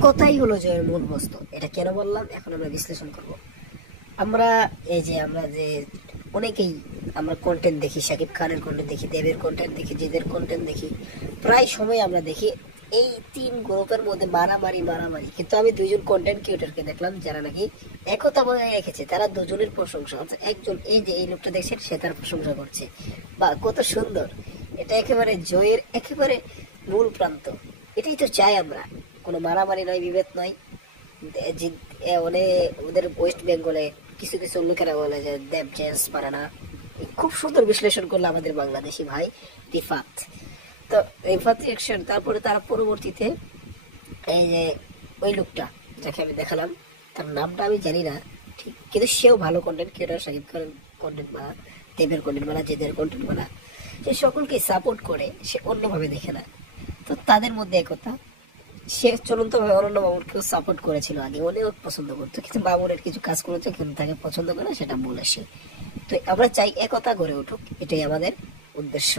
একতাই হলো জয়ের মূল বস্তু। এটা কেন বললাম এখন আমরা বিশ্লেষণ করব। আমরা যে অনেকেই আমরা কন্টেন্ট দেখি, শাকিব খানের কন্টেন্ট দেখি, দেবের কন্টেন্ট দেখি, জিদের কন্টেন্ট দেখি, প্রায় সময় আমরা দেখি এই তিন গ্রুপের মধ্যে মারামারি। কিন্তু আমি দুইজন কন্টেন্ট ক্রিয়েটরকে দেখলাম যারা নাকি একতা বজায় রেখেছে। তারা দুজনের প্রশংসা, একজন এই যে এই লোকটা দেখছেন সে তার প্রশংসা করছে, বা কত সুন্দর। এটা একেবারে জয়ের একেবারে মূল প্রান্ত। এটাই তো চাই আমরা, কোনো মারামারি নয়, বিভেদ নয়। ওদের ওয়েস্ট বেঙ্গলে কিছু কিছু লোকেরা বলে যে দেব চেঞ্জ পারে না। খুব সুন্দর বিশ্লেষণ করলো আমাদের বাংলাদেশি ভাই রিফাত। তো রিফাত রিয়াকশন, তারপরে তারা পরবর্তীতে এই যে ওই লোকটা যাকে আমি দেখালাম, তার নামটা আমি জানি না ঠিক, কিন্তু সেও ভালো content creator, Shakib Khan content বানা, দেবের কন্টেন্ট বানা, জেদের কন্টেন্ট বানা, সে সকলকে সাপোর্ট করে, সে অন্যভাবে দেখে না। তো তাদের মধ্যে একতা। সে চলন্ত ভাবে অরণ্য বাবুরকেও সাপোর্ট করেছিল, আগে অনেক পছন্দ করতো, কিন্তু বাবুরের কিছু কাজ করেছে কিন্তু তাকে পছন্দ করে সেটা বলে সে। তো আমরা চাই একতা গড়ে উঠুক, এটাই আমাদের উদ্দেশ্য।